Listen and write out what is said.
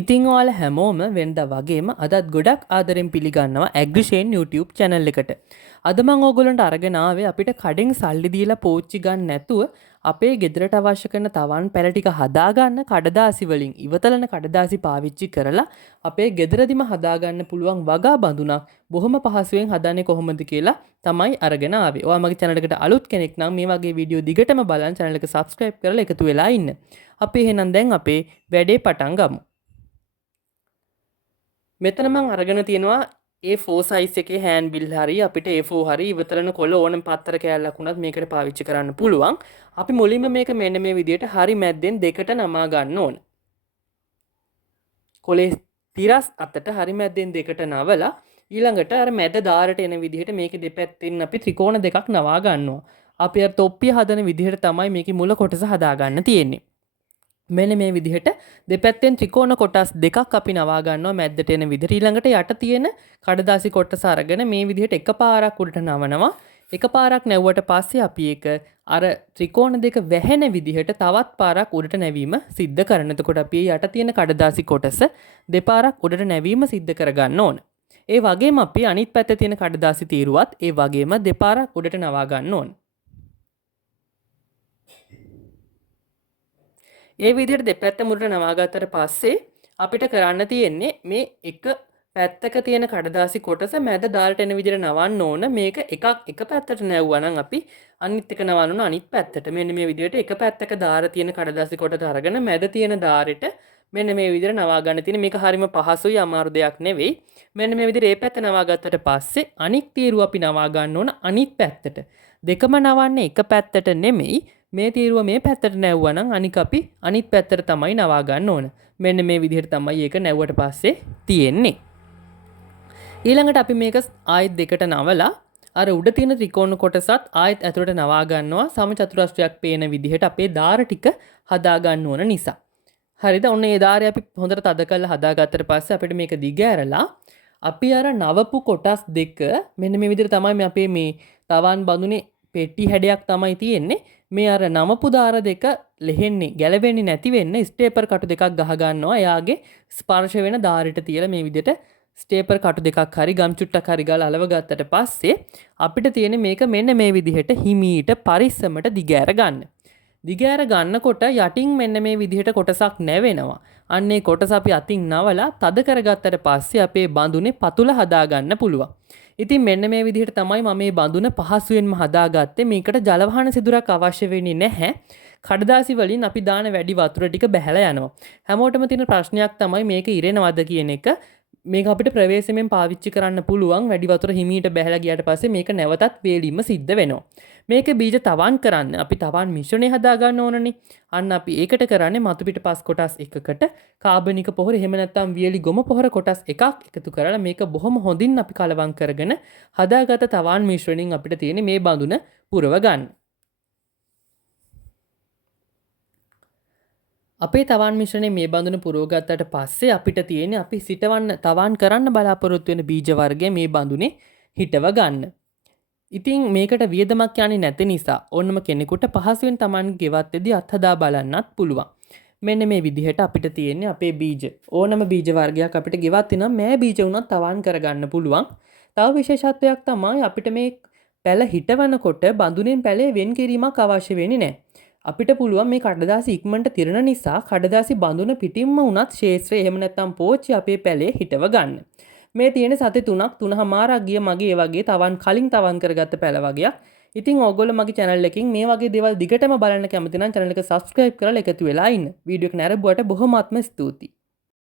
ඉතින් ඔයාලා හැමෝම වෙනදා වගේම අදත් ගොඩක් ආදරෙන් පිළිගන්නවා ඇග්‍රිෂේන් YouTube channel එකට. අද මම ඕගොල්ලන්ට අරගෙන ආවේ අපිට කඩෙන් සල්ලි දීලා පෝච්චි ගන්න නැතුව අපේ ගෙදරට අවශ්‍ය කරන තවන් පැල ටික හදාගන්න කඩදාසි වලින් ඉවතලන කඩදාසි පාවිච්චි කරලා අපේ ගෙදරදිම හදාගන්න පුළුවන් වගා බඳුනක් බොහොම පහසුවෙන් හදන්නේ කොහොමද කියලා තමයි අරගෙන ආවේ. ඔයා මගේ channel එකට අලුත් කෙනෙක් නම් මේ වගේ වීඩියෝ දිගටම බලන්න channel එක subscribe කරලා එකතු වෙලා ඉන්න. අපි එහෙනම් දැන් අපේ වැඩේ පටන් ගමු. මෙතන මං අරගෙන තියෙනවා A4 size එකේ hand bill හරි අපිට A4 හරි ඉවතලන කොළ ඕනම පත්තර කෑල්ලක් වුණත් මේකට පාවිච්චි කරන්න පුළුවන්. අපි මුලින්ම මේක මෙන්න මේ විදිහට හරි මැද්දෙන් දෙකට නමා ගන්න ඕන. කොළේ තිරස් අතට හරි මැද්දෙන් දෙකට නවලා ඊළඟට අර මැද දාරට එන විදිහට මේකේ දෙපැත්තෙන් අපි ත්‍රිකෝණ දෙකක් නවා ගන්නවා. අපි අර තොප්පිය හදන විදිහට තමයි මේකේ මුල කොටස හදා ගන්න තියෙන්නේ. මෙන්න මේ විදිහට දෙපැත්තෙන් ත්‍රිකෝණ කොටස් දෙකක් අපි නවා ගන්නවා මැද්දට එන විදිහට. ඊළඟට යට තියෙන කඩදාසි කොටස අරගෙන මේ විදිහට එකපාරක් උඩට නවනවා. එකපාරක් නැවුවට පස්සේ අපි ඒක අර ත්‍රිකෝණ දෙක වැහෙන විදිහට තවත් පාරක් උඩට නැවීම සිද්ධ කරන. එතකොට අපි යට තියෙන කඩදාසි කොටස දෙපාරක් උඩට නැවීම සිද්ධ කරගන්න ඕන. ඒ වගේම අපි අනිත් පැත්තේ තියෙන කඩදාසි තීරුවත් ඒ වගේම දෙපාරක් උඩට නවා ගන්න ඕන. ඒ විදිහට දෙපැත්ත මුරට නවාගත්තට පස්සේ අපිට කරන්න තියෙන්නේ මේ එක පැත්තක තියෙන කඩදාසි කොටස මැද දාලට එන විදිහට නවන්න ඕන. මේක එක පැත්තට නැවුවා නම් අපි අනිත් එක නවන්න ඕන අනිත් පැත්තට. මෙන්න මේ විදිහට එක පැත්තක දාර තියෙන කඩදාසි කොටස අරගෙන මැද තියෙන දාරෙට මෙන්න මේ විදිහට නවා ගන්න තියෙන. මේක හරියම පහසුයි අමාරු දෙයක් නෙවෙයි. මෙන්න මේ විදිහට මේ පැත්ත නවාගත්තට පස්සේ අනිත් තීරුව අපි නවා ගන්න ඕන අනිත් පැත්තට. දෙකම නවන්නේ එක පැත්තට නෙමෙයි. මේ තීරුව මේ පැත්තට නැවුවා නම් අනික අපි අනිත් පැත්තට තමයි නවා ගන්න ඕන. මෙන්න මේ විදිහට තමයි ඒක නැවුවට පස්සේ තියෙන්නේ. ඊළඟට අපි මේක ආයෙත් දෙකට නවලා අර උඩ තියෙන ත්‍රිකෝණ කොටසත් ආයෙත් ඇතුළට නවා ගන්නවා සමචතුරස්‍රයක් පේන විදිහට අපේ දාර ටික හදා ගන්න ඕන නිසා. හරිද? ඔන්න ඒ දාරය අපි හොඳට තද කරලා හදාගත්තට පස්සේ අපිට මේක දිග ඇරලා අපි අර නවපු කොටස් දෙක මෙන්න මේ විදිහට තමයි මේ අපේ මේ තවන් බඳුනේ පෙට්ටි හැඩයක් තමයි තියෙන්නේ. මේ අර නමපු දාර දෙක ලෙහෙන්නේ ගැලවෙන්නේ නැති වෙන්න ස්ටේපර් කටු දෙකක් ගහ ගන්නවා. එයාගේ ස්පර්ශ වෙන දාරෙට තියලා මේ විදිහට ස්ටේපර් කටු දෙකක් හරි ගම් චුට්ටක් හරි ගාලා අලව ගත්තට පස්සේ අපිට තියෙන මේක මෙන්න මේ විදිහට හිමීට පරිස්සමට දිගෑර ගන්න. දිගෑර ගන්නකොට යටින් මෙන්න මේ විදිහට කොටසක් නැවෙනවා. අන්න ඒ කොටස අපි අතින් නවලා තද කරගත්තට පස්සේ අපේ බඳුනේ පතුල හදා ගන්න පුළුවන්. ඉතින් මෙන්න මේ විදිහට තමයි මම මේ බඳුන පහසුවෙන්ම හදාගත්තේ. මේකට ජල වහන සිදුරක් අවශ්‍ය වෙන්නේ නැහැ. කඩදාසි වලින් අපි දාන වැඩි වතුර ටික බැහැලා යනවා. හැමෝටම තියෙන ප්‍රශ්නයක් තමයි මේක ඉරෙනවද කියන එක. මේක අපිට ප්‍රවේශමෙන් පාවිච්චි කරන්න පුළුවන්. වැඩි වතුර හිමීට බැහැලා ගියාට පස්සේ මේක නැවතත් වේලීම සිද්ධ වෙනවා. මේක බීජ තවන් කරන්න අපි තවන් මිශ්‍රණය හදා ගන්න ඕනනේ. අන්න අපි ඒකට කරන්නේ මතු පිට පස් කොටස් එකකට කාබනික පොහොර එහෙම නැත්නම් වියලි ගොම පොහොර කොටස් එකක් එකතු කරලා මේක බොහොම හොඳින් අපි කලවම් කරගෙන හදාගත තවන් මිශ්‍රණින් අපිට තියෙන මේ බඳුන පුරව ගන්න. අපේ තවන් මිශ්‍රණය මේ බඳුන පුරව ගත්තට පස්සේ අපිට තියෙන්නේ අපි සිටවන්න තවන් කරන්න බලාපොරොත්තු වෙන බීජ වර්ගය මේ බඳුනේ හිටව ගන්න. ඉතින් මේකට වියදමක් යන්නේ නැති නිසා ඕනම කෙනෙකුට පහසුවෙන් Taman ගෙවත්තේදී අත්හදා බලන්නත් පුළුවන්. මෙන්න මේ විදිහට අපිට තියෙන්නේ අපේ බීජ. ඕනම බීජ වර්ගයක් අපිට ගෙවත්තේ නම් මේ බීජ උනත් තවන් කරගන්න පුළුවන්. තව විශේෂත්වයක් තමයි අපිට මේ පැල හිටවනකොට බඳුනෙන් පැලේ වෙන් කිරීමක් අවශ්‍ය වෙන්නේ නැහැ. අපිට පුළුවන් මේ කඩදාසි ඉක්මනට තිරණ නිසා කඩදාසි බඳුන පිටින්ම උනත් ශේෂ්ත්‍රය එහෙම නැත්නම් පෝච්චි අපේ පැලේ හිටව ගන්න. මේ තියෙන සති 3මාරක් ගිය මගේ වගේ තවන් කලින් තවන් කරගත්ත පැල වගේක්. ඉතින් ඕගොල්ලෝ මගේ channel එකකින් මේ වගේ දේවල් දිගටම බලන්න කැමති නම් channel එක subscribe කරලා එකතු වෙලා ඉන්න. වීඩියෝ එක නැරඹුවට බොහොමත්ම ස්තුතියි.